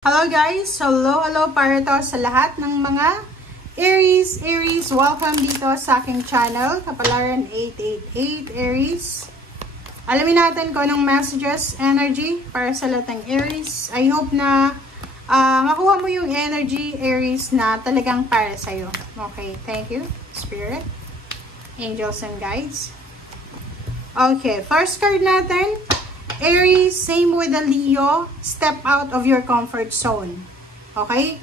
Hello guys! Hello para to sa lahat ng mga Aries, welcome dito sa aking channel, Kapalaran 888 Aries. Alamin natin kung anong messages, energy para sa lahat ng Aries. I hope na makuha mo yung energy, Aries, na talagang para sa'yo. Okay, thank you, Spirit, Angels and Guides. Okay, first card natin. Aries, same with the Leo, step out of your comfort zone. Okay?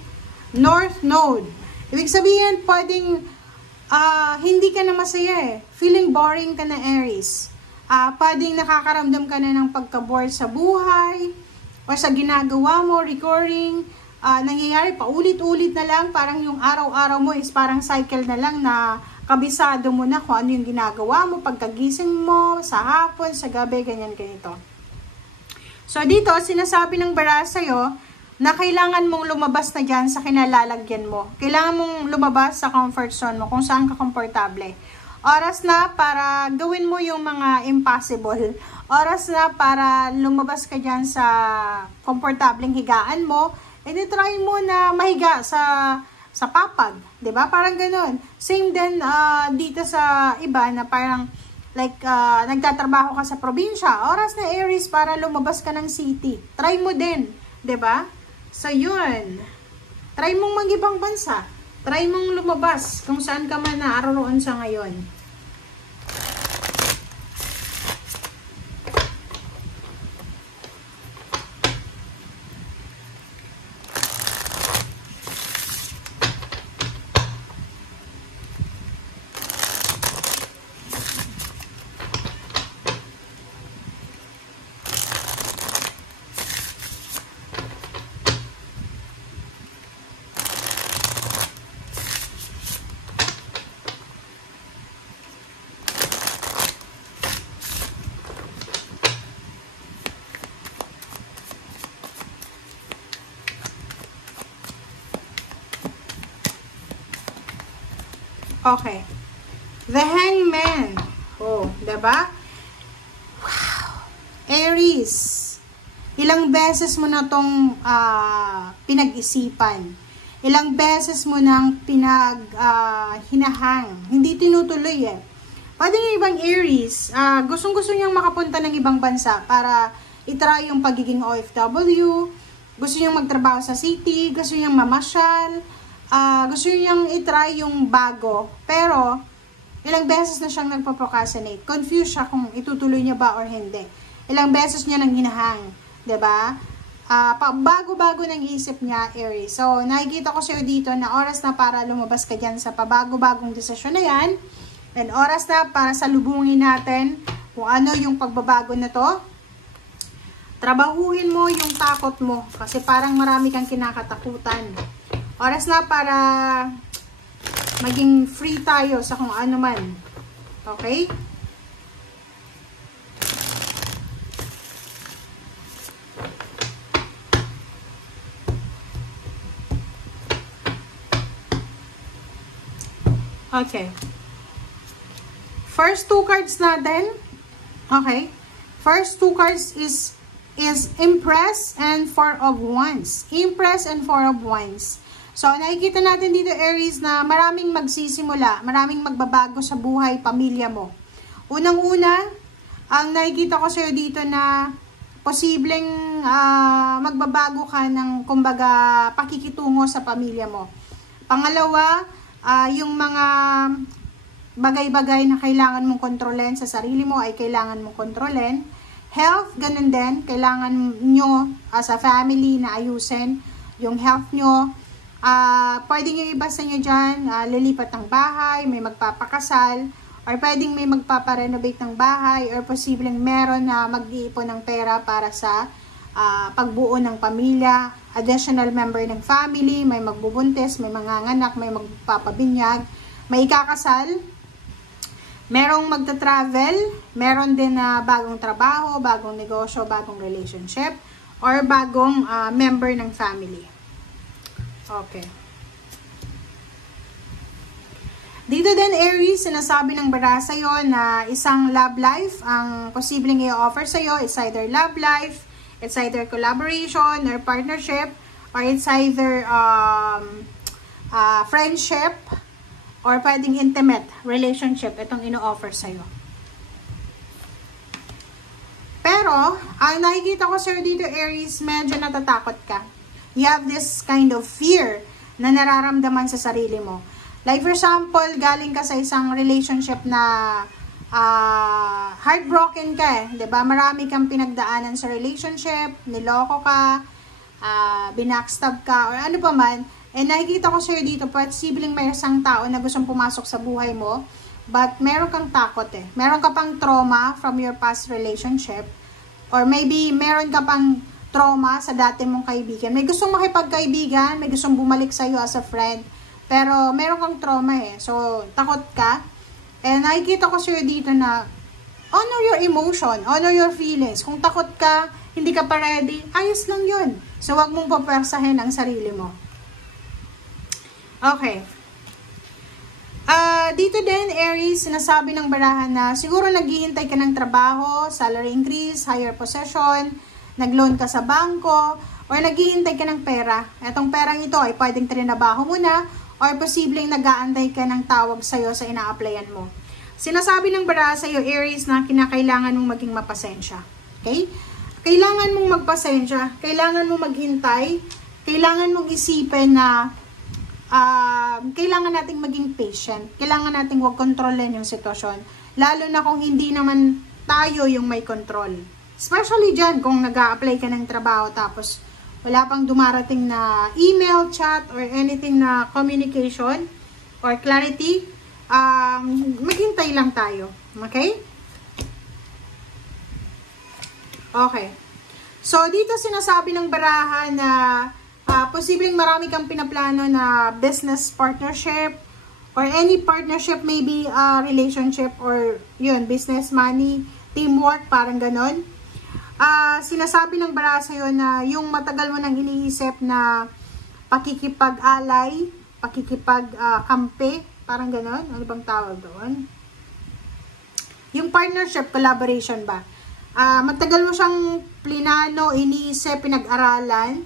North Node. Ibig sabihin, pwedeng hindi ka na masaya eh. Feeling boring ka na, Aries. Pwedeng nakakaramdam ka na ng pagka-bored sa buhay o sa ginagawa mo, recurring. Nangyayari paulit-ulit na lang, parang yung araw-araw mo is parang cycle na lang na kabisado mo na kung ano yung ginagawa mo, pagkagising mo, sa hapon, sa gabi, ganyan-ganito. So, dito, sinasabi ng bara sa'yo na kailangan mong lumabas na dyan sa kinalalagyan mo. Kailangan mong lumabas sa comfort zone mo, kung saan ka komportable. Oras na para gawin mo yung mga impossible. Oras na para lumabas ka dyan sa komportableng higaan mo. And try mo na mahiga sa papag. 'Di ba? Parang ganun. Same din dito sa iba na parang like, nagtatrabaho ka sa probinsya, oras na Aries para lumabas ka ng city. Try mo din, 'di ba? So, yun. Try mong mag-ibang bansa. Try mong lumabas kung saan ka man naroon sa ngayon. Okay. The Hangman. Oh, diba? Wow. Aries. Ilang beses mo na tong pinag-isipan. Ilang beses mo nang hinahang. Hindi tinutuloy eh. Pwede yung ibang Aries, gustong-gusto niyang makapunta ng ibang bansa para itry yung pagiging OFW. Gusto niyang magtrabaho sa city. Gusto niyang mamasyal. Gusto niyang itry yung bago, pero ilang beses na siyang nagpo-procrastinate. Confused siya kung itutuloy niya ba or hindi. Ilang beses niya nang hinahang, 'di ba? Bago-bago ng isip niya, Aries. So, nakikita ko sa'yo dito na oras na para lumabas ka dyan sa pabago-bagong desisyon na yan. And oras na para salubungin natin kung ano yung pagbabago na to. Trabahuhin mo yung takot mo kasi parang marami kang kinakatakutan. Oras na para maging free tayo sa kung ano man. Okay? Okay. First two cards natin. Okay. First two cards is Empress and Four of Wands. Empress and Four of Wands. So, nakikita natin dito, Aries, na maraming magsisimula, maraming magbabago sa buhay, pamilya mo. Unang-una, ang nakikita ko sa'yo dito na posibleng magbabago ka ng, kumbaga, pakikitungo sa pamilya mo. Pangalawa, yung mga bagay-bagay na kailangan mong kontrolin sa sarili mo ay kailangan mong kontrolin. Health, ganun din, kailangan nyo as a family na ayusin yung health nyo. Pwedeng yung iba sa inyo dyan, lilipat ng bahay, may magpapakasal, or pwedeng may magpaparenovate ng bahay, or posibleng meron na mag-iipon ng pera para sa pagbuo ng pamilya, additional member ng family, may magbubuntis, may manganganak, may magpapabinyag, may ikakasal, merong magta-travel, meron din na bagong trabaho, bagong negosyo, bagong relationship, or bagong member ng family. Okay. Dito din, Aries, sinasabi ng bara sa'yo na isang love life ang posibleng i-offer sa'yo. It's either love life, it's either collaboration or partnership, or it's either friendship or pwedeng intimate relationship itong ino-offer sa'yo. Pero, ang nakikita ko sir dito, Aries, medyo natatakot ka. You have this kind of fear na nararamdaman sa sarili mo. Like for example, galing ka sa isang relationship na heartbroken ka eh, 'di ba? Marami kang pinagdaanan sa relationship, niloko ka, binackstab ka, or ano pa man. And nakikita ko sa'yo dito, posibleng may isang tao na gustong pumasok sa buhay mo, but meron kang takot eh. Meron ka pang trauma from your past relationship, or maybe meron ka pang trauma sa dati mong kaibigan. May gustong makipagkaibigan, may gustong bumalik sa'yo as a friend, pero meron kang trauma eh. So, takot ka. And nakikita ko sa'yo dito na honor your emotion, honor your feelings. Kung takot ka, hindi ka pa ready, ayos lang yun. So, wag mong papersahin ang sarili mo. Okay. Dito din, Aries, sinasabi ng barahan na siguro naghihintay ka ng trabaho, salary increase, higher possession, nag-loan ka sa bangko, or naghihintay ka ng pera. Etong perang ito ay pwedeng trinabaho mo na, or posibleng nag-aantay ka ng tawag sa'yo sa ina-applyan mo. Sinasabi ng baraha sa'yo, Aries, na kinakailangan mong maging mapasensya. Okay? Kailangan mong magpasensya, kailangan mong maghintay, kailangan mong isipin na kailangan nating maging patient, kailangan nating huwag kontrolin yung sitwasyon, lalo na kung hindi naman tayo yung may control. Especially dyan, kung nag-a-apply ka ng trabaho tapos wala pang dumarating na email, chat, or anything na communication or clarity, maghintay lang tayo. Okay? Okay. So, dito sinasabi ng baraha na posibleng marami kang pinaplano na business partnership or any partnership, maybe relationship or yun, business, money, teamwork, parang ganon. Sinasabi ng baraha sa'yo na yung matagal mo nang iniisip na pakikipag-alay, pakikipag-kampe, parang ganon. Ano bang tawag doon? Yung partnership, collaboration ba? Matagal mo siyang plinano, iniisip, pinag-aralan.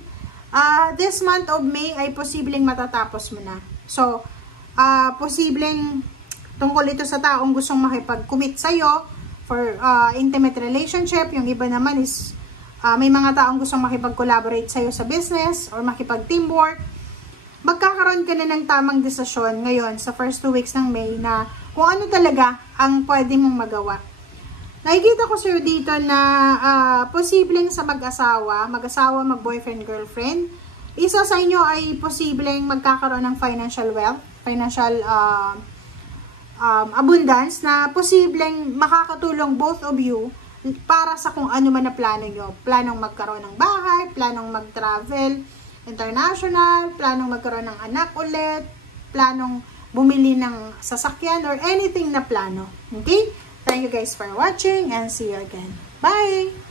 This month of May ay posibleng matatapos mo na. So, posibleng tungkol ito sa taong gustong makipag-commit sa'yo for intimate relationship. Yung iba naman is may mga taong gustong makipag-collaborate sa'yo sa business or makipag-teamwork. Magkakaroon ka na ng tamang desisyon ngayon sa first 2 weeks ng May na kung ano talaga ang pwede mong magawa. Nakikita ko sir dito na posibleng sa mag-asawa, mag-boyfriend, girlfriend, isa sa inyo ay posibleng magkakaroon ng financial wealth, financial abundance na posibleng makakatulong both of you para sa kung ano man na plano nyo. Planong magkaroon ng bahay, planong mag-travel international, planong magkaroon ng anak ulit, planong bumili ng sasakyan or anything na plano. Okay? Thank you guys for watching and see you again. Bye!